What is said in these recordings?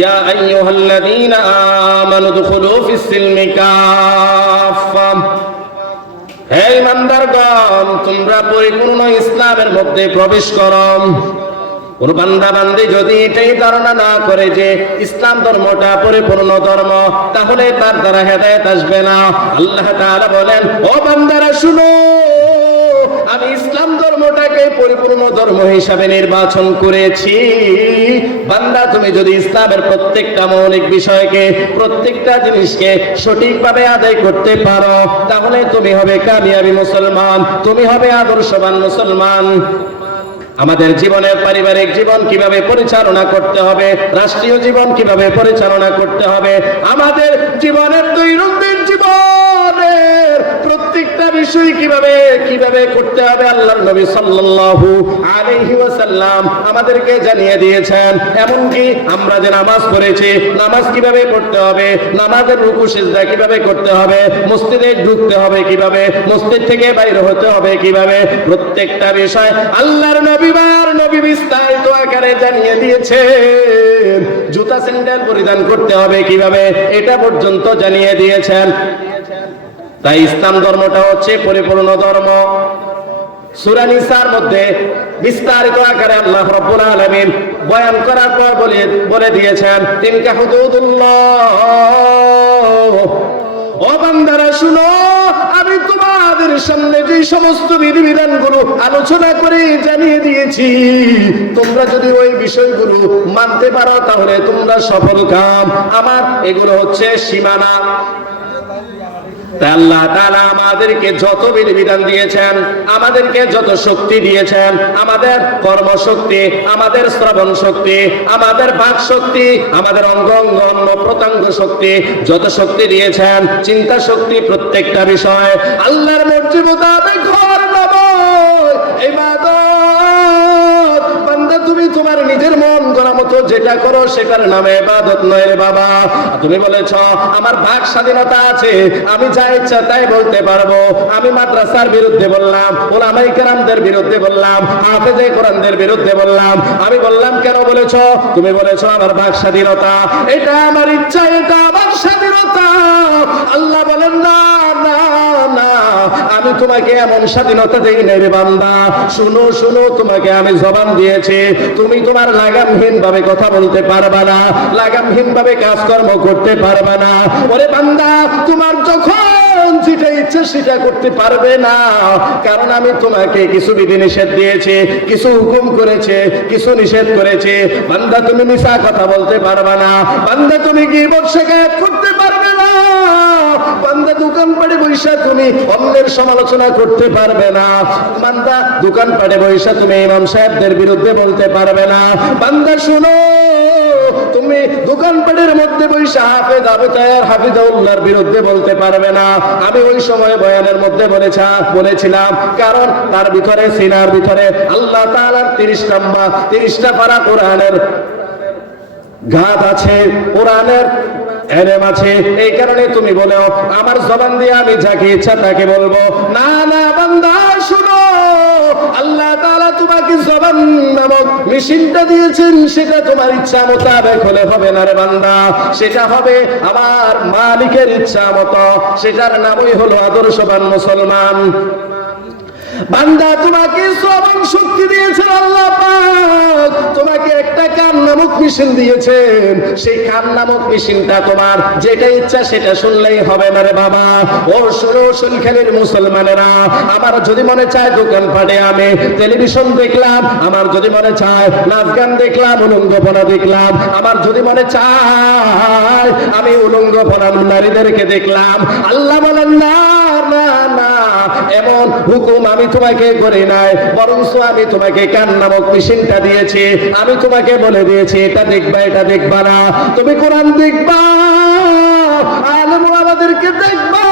ইয়া আইয়ুহাল্লাযীনা আমানু দুখুলু ফিস-সিলমি কাফফা, হে ঈমানদারগণ তোমরা পরিপূর্ণ ইসলামের মধ্যে প্রবেশ করো। কোন বান্দা বান্দি যদি এটাই ধারণা না করে যে ইসলাম ধর্মটা পরিপূর্ণ ধর্ম, তাহলে তার দ্বারা হেদায়েত আসবে না। আল্লাহ তাআলা বলেন, ও বান্দারা শুনো, আমি ইসলাম ধর্মটাকে পরিপূর্ণ ধর্ম হিসাবে নির্বাচন করেছি। বান্দা তুমি যদি ইসলামের প্রত্যেকটা মৌলিক বিষয়কে, প্রত্যেকটা জিনিসকে সঠিকভাবে আদায় করতে পারো, তাহলে তুমি হবে কামিয়াবি মুসলমান, তুমি হবে আদর্শবান মুসলমান। আমাদের জীবনের পারিবারিক জীবন কিভাবে পরিচালনা করতে হবে, রাষ্ট্রীয় জীবন কিভাবে পরিচালনা করতে হবে, আমাদের জীবনের দৈনন্দিন জীবনের প্রত্যেকটা বিষয় কিভাবে করতে হবে, আল্লাহর নবী সাল্লাল্লাহু আলাইহি ওয়াসাল্লাম আমাদেরকে জানিয়ে দিয়েছেন। এমনকি আমরা যে নামাজ পড়েছি, নামাজ কিভাবে পড়তে হবে, নামাজের রুকু সিজদা কিভাবে করতে হবে, মসজিদে ঢুকতে হবে কিভাবে, মসজিদ থেকে বাইরে হতে হবে কিভাবে, প্রত্যেকটা বিষয় আল্লাহর নবী বিস্তারিত আকারে জানিয়ে দিয়েছেন। জুতা স্যান্ডেল পরিধান করতে হবে কিভাবে, এটা পর্যন্ত জানিয়ে দিয়েছেন। তাই ইসলাম ধর্মটা হচ্ছে পরিপূর্ণ ধর্ম। সূরা নিসার মধ্যে বিস্তারিত আকারে আল্লাহ রাব্বুল আলামিন বয়ান করার পর বলে দিয়েছেন, তিলকা হুদুদুল্লাহ, ও বান্দারা শুনো, আমি তোমাদের সামনে যে সমস্ত বিধিবিধানগুলো আলোচনা করে জানিয়ে দিয়েছি, তোমরা যদি ওই বিষয়গুলো মানতে পারো তাহলে তোমরা সফল কাম। আমার এগুলো হচ্ছে সীমানা। তাই আল্লাহ তাআলা আমাদেরকে যত বিধিবিধান দিয়েছেন, আমাদেরকে যত শক্তি দিয়েছেন, আমাদের কর্মশক্তি, আমাদের শ্রবণ শক্তি, আমাদের বাক শক্তি, আমাদের অঙ্গ প্রত্যঙ্গ শক্তি, যত শক্তি দিয়েছেন, চিন্তা শক্তি, প্রত্যেকটা বিষয় আল্লাহর মর্জি মোতাবেক ঘর নবয় ইবাদত। বান্দা তুমি তোমার নিজের মন গড়া মতো যেটা করো সেটার নামে ইবাদত নয় রে বাবা। তুমি বলেছ আমার বাক স্বাধীনতা আছে, আমি যা ইচ্ছা তাই বলতে পারবো। আমি মাদ্রাসার বিরুদ্ধে বললাম, উলামায়ে কেরামদের বিরুদ্ধে বললাম, হাফেজে কোরআনদের বিরুদ্ধে বললাম। আমি বললাম কেন বলেছ? তুমি বলেছ আমার বাক স্বাধীনতা, এটা আমার ইচ্ছা, এটা আমার স্বাধীনতা। আল্লাহ বলেন না না না, আমি তোমাকে এমন স্বাধীনতা দেই না রে বান্দা। শুনো শুনো, তোমাকে আমি জবান দিয়েছি, তুমি তোমার লাগামহীন ভাবে কথা বলতে পারবা না, লাগামহীন ভাবে কাজকর্ম করতে পারবা না। ওরে বান্দা, তোমার যখন যেটা ইচ্ছে সেটা করতে পারবে না, কারণ আমি তোমাকে কিছু বিধিনিষেধ দিয়েছি, কিছু হুকুম করেছে, কিছু নিষেধ করেছে। বান্দা তুমি মিছা কথা বলতে পারবা না, বান্দা তুমি গীবত শিকায়ত করতে পারবে না, বান্দা দোকানপাটে বৈশা তুমি অন্যের সমালোচনা করতে পারবে না, বান্দা দোকানপাটে বৈশা তুমি ইমাম সাহেবদের বিরুদ্ধে বলতে পারবে না। বান্দা শুনো, তুমি দোকানপাটের মধ্যে বৈশা হাফেজ আবু তাহের হাফিজাউল্লাহর বিরুদ্ধে বলতে পারবে না। আমি ওই সময় বয়ানের মধ্যে বলেছিলাম, কারণ তার ভিতরে সিনার ভিতরে আল্লাহ তাআলার 30টা পারা কোরআনের ঘাত আছে, কোরআনের এলেম আছে। এই কারণে তুমি বলো আমার জবান দিয়ে আমি যাকে ইচ্ছা তাকে বলবো। না না বান্দা শুনো, আল্লাহ তাআলা তোমাকে জবান নামক মেশিনটা দিয়েছেন, সেটা তোমার ইচ্ছা মোতাবেক হলে হবে না রে বান্দা, সেটা হবে আমার মালিকের ইচ্ছা মতো। সেটার নামই হলো আদর্শবান মুসলমান। বান্দা তোমাকে শ্রবণ শক্তি দিয়েছেন আল্লাহ পাক, তোমাকে একটা কান নামক মেশিন দিয়েছেন। সেই কান নামক মেশিনটা তোমার যেটা ইচ্ছা সেটা শুনলেই হবে না রে বাবা। ও শুনো শুনখালির মুসলমানেরা, আমার যদি মনে চায় দোকানপাটে আমি টেলিভিশন দেখলাম, আমার যদি মনে চায় নাচ গান দেখলাম, উলঙ্গপনা দেখলাম, আমার যদি মনে চায় আমি উলঙ্গপনা নারীদেরকে দেখলাম, আল্লাহ বলেন না না না, এমন হুকুম আমি তোমাকে করে নাই, বরঞ্চ আমি তোমাকে কান নামক মেশিনটা দিয়েছি। আমি তোমাকে বলে দিয়েছি এটা দেখবা, এটা দেখবা না। তুমি কোরআন দেখবা, আলেম ওলামাদেরকে দেখবা,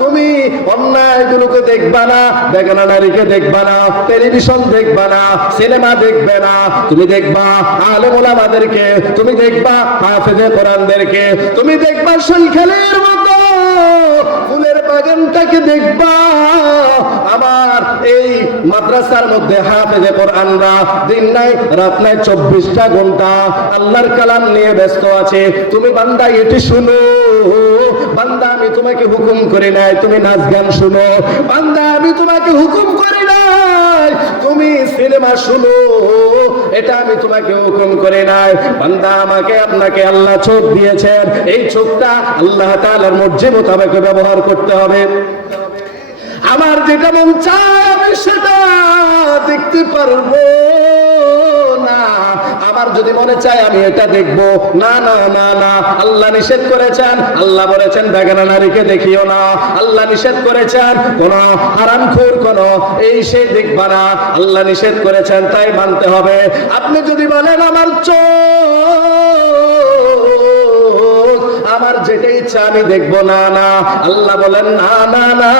তুমি অন্যায়গুলোকে দেখবা না, বেগানা নারীকে দেখবা না, টেলিভিশন দেখবা না, সিনেমা দেখবে না। তুমি দেখবা আলেম ওলামাদেরকে, তুমি দেখবা হাফেজে কোরআনদেরকে, তুমি দেখবা শৈখালের মতো ফুলের বাগানটাকে দেখবা। আমার এই মাদ্রাসার মধ্যে হাফেজে কোরআনরা দিন নাই রাত নাই 24টা ঘন্টা আল্লাহর কালাম নিয়ে ব্যস্ত আছে। তুমি বান্দা এটি শুনো, বান্দা আমি তোমাকে হুকুম করি নাই তুমি নাচ গান শুনো, বান্দা আমি তোমাকে হুকুম করি নাই তুমি সিনেমা শুনো, এটা আমি তোমাকে হুকুম করি নাই। বান্দা আমাকে আপনাকে আল্লাহ চোখ দিয়েছেন, এই চোখটা আল্লাহ তাআলার মর্জি মোতাবেক ব্যবহার করতে হবে। আমার যেটা মন চায় আমি সেটা দেখতে পারবো না, আমার যদি মনে চায় আমি এটা দেখবো না না না না। আল্লাহ নিষেধ করেছেন, আল্লাহ বলেছেন বেগানা নারীকে দেখিও না, আল্লাহ নিষেধ করেছেন কোন হারামখোর কোন এই সে দেখবা না, আল্লাহ নিষেধ করেছেন তাই মানতে হবে। আপনি যদি বলেন আমার আমার যেটা ইচ্ছা আমি দেখবো না না, আল্লাহ বলেন না না না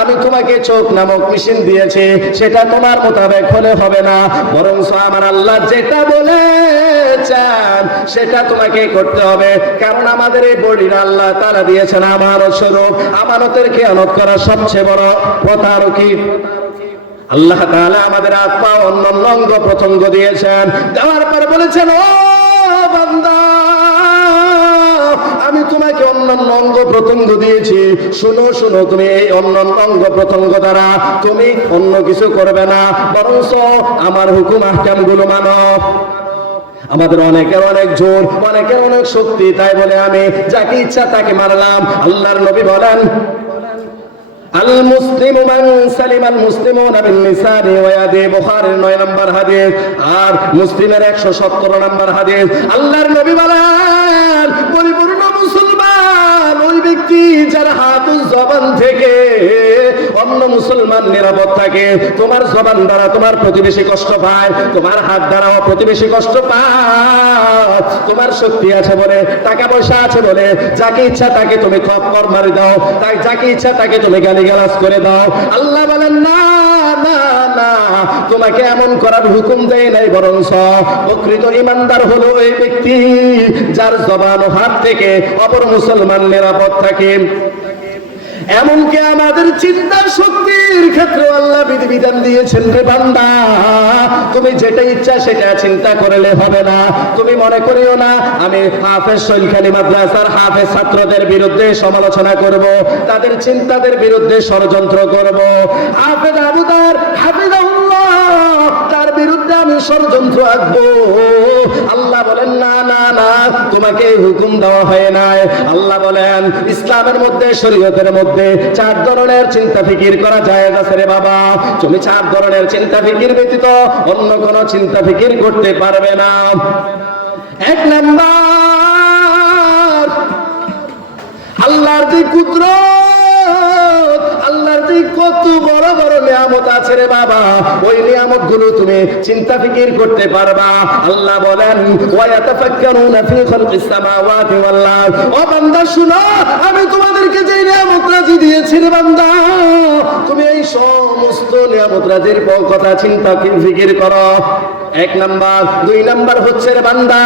আমি তোমাকে চোখ নামক মেশিন দিয়েছি, সেটা তোমার মোতাবেক হলে হবে না, বরং আমার আল্লাহ যেটা বলেছেন সেটা তোমাকে করতে হবে। কারণ আমাদের এই বডিটা আল্লাহ তাআলা দিয়েছেন আমানত স্বরূপ, আমানতের খেয়ানত করা সবচেয়ে বড় প্রতারকী। আল্লাহ তাআলা আমাদের আত্মা অন্যান্য অঙ্গ প্রত্যঙ্গ দিয়েছেন, দেওয়ার পর বলেছেন ও বান্দা আমি তোমাকে অন্যান্য অঙ্গ প্রত্যঙ্গ দিয়েছি, শুনো শুনো তুমি এই অন্যান্য অঙ্গ প্রত্যঙ্গ দ্বারা তুমি অন্য কিছু করবে না, বরং আমার হুকুম আহকাম গুলো মানো। আমাদের অনেকের অনেক জোর, অনেকের অনেক শক্তি, তাই বলে আমি যাকে ইচ্ছা তাকে মারলাম। আল্লাহর নবী বলেন আল মুসলিমু মান সালিমাল মুসলিমুনা মিন লিসানি ওয়া ইয়াদি, বুখারীর 9 নম্বর হাদিস আর মুসলিমের 117 নম্বর হাদিস। আল্লাহর নবী বলেন পরিপূর্ণ মুসলমান ওই ব্যক্তি যার হাত ও জবান থেকে অন্য মুসলমান নিরাপদ থাকে। তোমার জবান দ্বারা তোমার প্রতিবেশী কষ্ট পায়, তোমার হাত দ্বারাও প্রতিবেশী কষ্ট পায়, তোমার শক্তি আছে বলে টাকা পয়সা আছে বলে যাকে ইচ্ছা তাকে তুমি খপ্পর মারি দাও, তাই যাকে ইচ্ছা তাকে তুমি গালিগালাজ করে দাও। আল্লাহ বলেন না না না তোমাকে এমন করার হুকুম দেয় নাই, বরং প্রকৃত ইমানদার হলো এই ব্যক্তি যার জবান ও হাত থেকে অপর মুসলমান নিরাপদ থাকে। এমনকি আমাদের চিন্তা শক্তির ক্ষেত্রে আল্লাহ বিধিবিধান দিয়েছেন রে বান্দা তুমি যেটা ইচ্ছা সেটা চিন্তা করলে হবে না। তুমি মনে করিও না আমি হাফেজ সৈলখালী মাদ্রাসার হাফেজ ছাত্রদের বিরুদ্ধে সমালোচনা করব, তাদের চিন্তাদের বিরুদ্ধে ষড়যন্ত্র করব। হাফেজ আবুদার হাফিজাহুল্লাহ তার বিরুদ্ধে আমি ষড়যন্ত্র আঁকবো। আল্লাহ বলেন না না না তোমাকে হুকুম দেওয়া হয় নাই। আল্লাহ বলেন ইসলামের মধ্যে শরীয়তের মধ্যে 4 ধরনের চিন্তা ফিকির করা জায়েজ আছে রে বাবা। তুমি 4 ধরনের চিন্তা ফিকির ব্যতীত অন্য কোনো চিন্তা ফিকির করতে পারবে না। 1 নাম্বার আল্লাহর যে কুদরত, আল্লাহর যে কত বড় বড় নিয়ামত আছে রে বাবা, ওই নিয়ামত গুলো তুমি চিন্তা ফিকির করতে পারবা। আল্লাহ বলেন ওয়া ইয়াতাফাক্কারুনা ফি খালকিস সামাওয়াতি ওয়াল আরদ। ও বান্দা শুনো আমি তোমাদেরকে যে নিয়ামত রাজি দিয়েছি রে বান্দা, তুমি এই সমস্ত নিয়ামত রাজির কথা চিন্তা ফিকির করো। 1 নাম্বার। 2 নাম্বার হচ্ছে রে বান্দা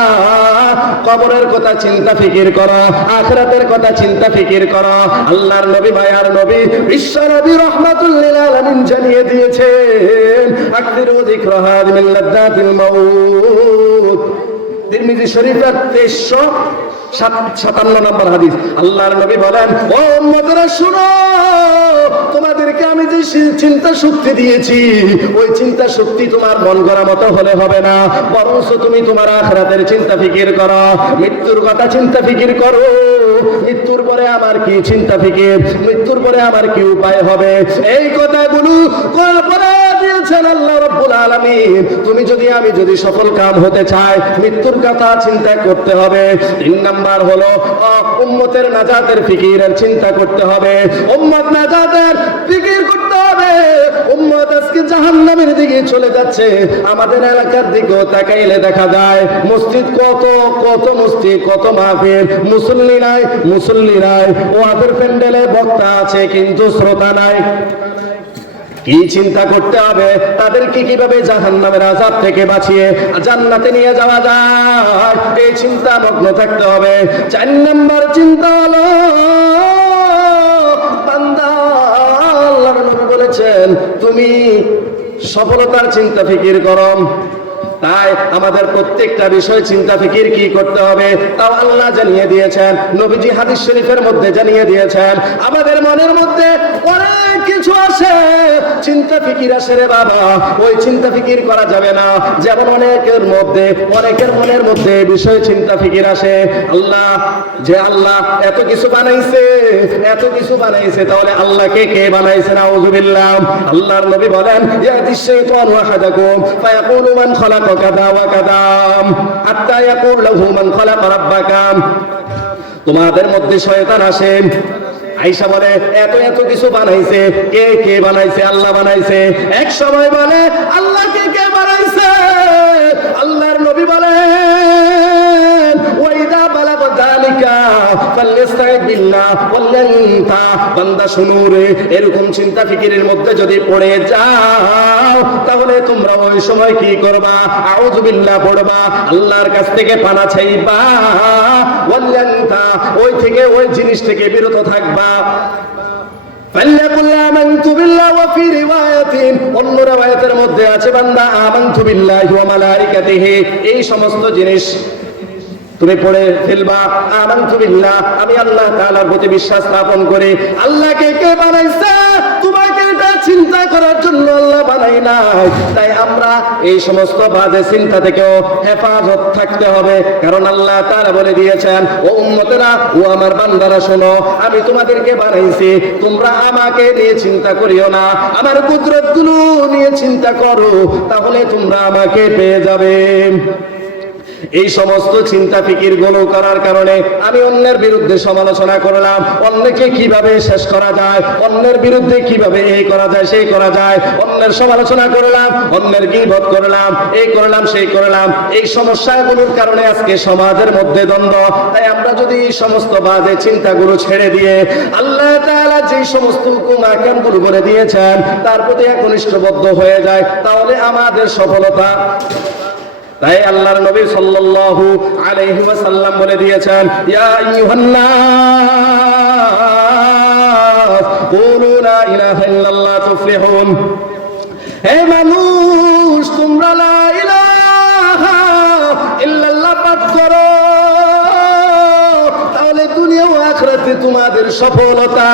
কবরের কথা চিন্তা ফিকির করো, আখিরাতের কথা চিন্তা ফিকির করো। আল্লাহর নবী মায়ার নবী বিশ্ব নবী রাহমাতুল লিল আলামিন জানিয়ে দিয়েছেন আকসিরু যিকরা মিন লাদ্দাতিল মাউত। তিরমিজি শরীফের 2357 নম্বর হাদিস। আল্লাহর নবী বলেন ও উম্মতেরা শুনো তোমাদেরকে আমি যে চিন্তা শক্তি দিয়েছি ওই চিন্তা শক্তি তোমার মন গড়া মতো হলে হবে না, বরং তুমি তোমার আখিরাতের চিন্তা ফিকির করো, মৃত্যুর কথা চিন্তা ফিকির করো। মৃত্যুর পরে আমার কি চিন্তা ফিকির, মৃত্যুর পরে আমার কি উপায় হবে, এই কথাগুলো বলে দিয়েছেন আল্লাহ রাব্বুল আলামিন। তুমি যদি আমি যদি সফল কাম হতে চাই মৃত্যুর কথা চিন্তা করতে হবে। 3 নাম্বার হলো উম্মতের নাজাতের ফিকিরের চিন্তা করতে হবে। উম্মত নাজাতের ফিকির করতে হবে। উম্মত আজকে জাহান্নামের দিকে চলে যাচ্ছে। আমাদের এলাকার দিকেও তাকাইলে দেখা যায় মসজিদ কত কত মসজিদ কত মাহফিল, মুসল্লি নাই মুসল্লি নাই, ওয়াজের প্যান্ডেলে বক্তা আছে কিন্তু শ্রোতা নাই। কি চিন্তা করতে হবে তাদেরকে কিভাবে জাহান্নামের আযাব থেকে বাঁচিয়ে জান্নাতে নিয়ে যাওয়া যায়, এই চিন্তা মগ্ন থাকতে হবে। 4 নম্বর চিন্তা হলো বান্দা তুমি সফলতার চিন্তা ফিকির করো। তাই আমাদের প্রত্যেকটা বিষয় চিন্তা ফিকির কি করতে হবে তাও আল্লাহ জানিয়ে দিয়েছেন, নবীজি হাদিস শরীফের মধ্যে জানিয়ে দিয়েছেন। আমাদের মনের মধ্যে অনেক কিছু আসে, চিন্তা ফিকির আসে রে বাবা, ওই চিন্তা ফিকির করা যাবে না। যেমন অনেকের মনের মধ্যে বিষয় চিন্তা ফিকির আসে, আল্লাহ এত কিছু বানাইছে, তাহলে আল্লাহকে কে বানাইছে? নাউযুবিল্লাহ। আল্লাহর নবী বলেন, ইয়াতিশ শাইতানু আহাদাকুম ফায়াকুলু মান খালাকা কাযা ওয়া কাযা হাত্তা ইয়াকুল লাহু মান খালাকা রাব্বাকা। তোমাদের মধ্যে শয়তান আসে, আয়েশা বলে এত কিছু বানাইছে, কে বানাইছে? আল্লাহ বানাইছে। এক সময় বলে আল্লাহকে কে বানাইছে? আল্লাহর নবী বলেন, ওয়াইদা বালাগ যালিকা ফালইস্তাইদ বিল্লাহ ওয়াল্লান্তা। বান্দা শুনো রে, এরকম চিন্তা ফিকিরের মধ্যে যদি পড়ে যাও তাহলে তোমরা ওই সময় কি করবা? আউযু বিল্লাহ পড়বা, আল্লাহর কাছ থেকে পানা চাইবা, ওয়াল্লান্তা ওই জিনিস থেকে বিরত থাকবা। ফাল্যাকুল আমানতু বিল্লাহি ওয়া ফি রিওয়ায়াতিন, অন্য রিওয়ায়াতের মধ্যে আছে বান্দা আমানতু বিল্লাহি ওয়া মালাইকাতিহি। এই সমস্ত জিনিস তুমি পড়ে ফেলবা। আমানতু বিল্লাহ, আমি আল্লাহ তাআলার প্রতি বিশ্বাস স্থাপন করি। আল্লাহকে কে বানাইছে? তোমাকে এটা চিন্তা করার জন্য আল্লাহ বানাই নাই। তাই আমরা এই সমস্ত বাজে চিন্তা থেকেও হেফাজত থাকতে হবে, কারণ আল্লাহ তাআলা বলে দিয়েছেন, ও উম্মতেরা, ও আমার বান্দারা শোনো, আমি তোমাদেরকে বানাইছি, তোমরা আমাকে নিয়ে চিন্তা করিও না, আমার কুদরতগুলো নিয়ে চিন্তা করো, তাহলে তোমরা আমাকে পেয়ে যাবে। এই সমস্ত চিন্তা ফিকির গুলো করার কারণে আমি অন্যের বিরুদ্ধে সমালোচনা করলাম, অন্যকে কিভাবে শেষ করা যায়, অন্যের বিরুদ্ধে কিভাবে এই করা যায় সেই করা যায়, অন্যের সমালোচনা করলাম, অন্যের গীবত করলাম, এই করলাম সেই করলাম। এই সমস্যাগুলোর কারণে আজকে সমাজের মধ্যে দ্বন্দ্ব। তাই আমরা যদি এই সমস্ত বাজে চিন্তাগুলো ছেড়ে দিয়ে আল্লাহ তাআলা যে সমস্ত হুকুম আহকামগুলো বলে দিয়েছেন তার প্রতি একনিষ্ঠবদ্ধ হয়ে যায়, তাহলে আমাদের সফলতা। তাই আল্লাহর নবী সাল্লাল্লাহু আলাইহি ওয়াসাল্লাম বলে দিয়েছেন, ইয়া আইয়ুহান নাস কুলু লা ইলাহা ইল্লাল্লাহ তুফলিহুন। হে মানুষ, তোমরা লা ইলাহা ইল্লাল্লাহ পাঠ করো, তাহলে দুনিয়া ও আখিরাতে তোমাদের সফলতা।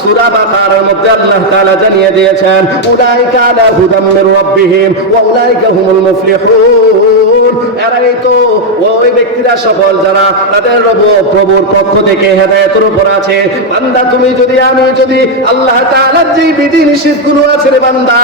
সূরা বাকারার মধ্যে আল্লাহ তাআলা জানিয়ে দিয়েছেন, উলাইকা আলা হুদাম মির রাব্বিহিম ওয়া উলাইকা হুমুল মুফলিহুন। এরাই তো ওই ব্যক্তিরা সফল যারা তাদের প্রভুর পক্ষ থেকে হেদায়েতের উপর আছে। বান্দা তুমি যদি, আমি যদি আল্লাহ তাআলার যে বিধি নিষেধগুলো আছে রে বান্দা,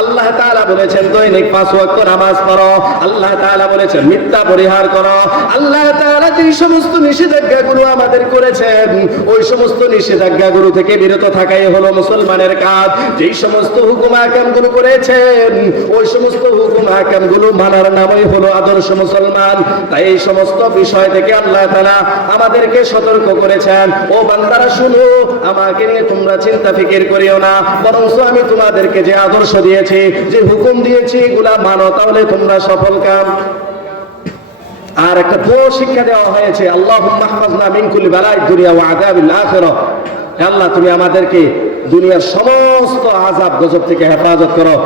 আল্লাহ তাআলা বলেছেন দৈনিক 5 ওয়াক্ত নামাজ পড়ো, আল্লাহ তাআলা বলেছেন মিথ্যা পরিহার করো, আল্লাহ তাআলা যে সমস্ত নিষেধাজ্ঞাগুলো আমাদের করেছেন ওই সমস্ত নিষেধাজ্ঞাগুলো থেকে বিরত থাকাই হলো মুসলমানের কাজ। যেই সমস্ত হুকুম আহকামগুলো করেছেন ওই সমস্ত হুকুম আহকামগুলো মানার নামই হলো আদর্শ মুসলমান। তাই এই সমস্ত বিষয় থেকে আল্লাহ তাআলা আমাদেরকে সতর্ক করেছেন, ও বান্দারা শুনো, আমাকে নিয়ে তোমরা চিন্তা ফিকির করিও না, বরং আমি তোমাদেরকে যে আদর্শ দিয়েছি, যে হুকুম দিয়েছি, এগুলা মানো, তাহলে তোমরা সফল কাম। আর একটা বড় শিক্ষা দেওয়া হয়েছে, আল্লাহুম্মা হাফিজনা মিন কুল্লি বালাইদ দুনিয়া ওয়া আযাবিল আখিরাহ। হে আল্লাহ, তুমি আমাদেরকে দুনিয়ার সমস্ত আযাব গজব থেকে হেফাজত করো।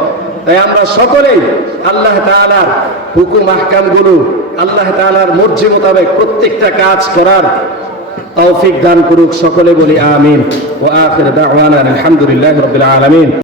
তাই আমরা সকলেই আল্লাহ তাআলার হুকুম আহকামগুলো, আল্লাহ তাআলার মর্জি মোতাবেক প্রত্যেকটা কাজ করার তৌফিক দান করুক। সকলে বলি আমিন। ওয়া আখির দাওয়ানা আলহামদুলিল্লাহি রাব্বিল আলামিন।